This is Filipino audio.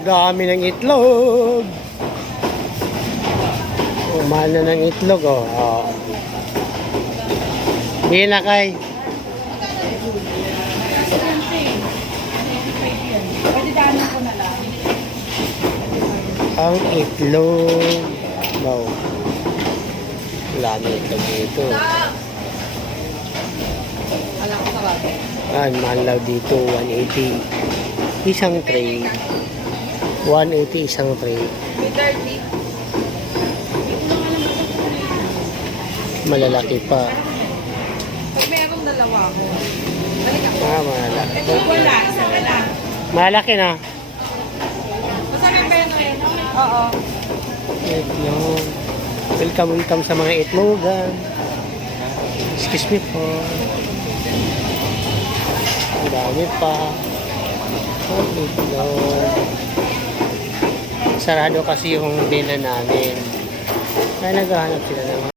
Dami ng itlog. Mahal na ng itlog, oh. Oh. Bili na kay. Ang itlog. Wow. Wala na itlog dito. Mahal daw dito. 180. Isang tray. 180 isang tray. 30. Malalaki pa. Pag may akong dalawa ko. Balik ako. Malaki. Ito wala. Isa ka lang. Malaki na. Basta may peno eh. Oo. Itlog. Welcome sa mga itlogan. Excuse me po. Ang dami pa. Ang itlog. Sarado kasi yung bila namin. Kaya naghahanap sila ng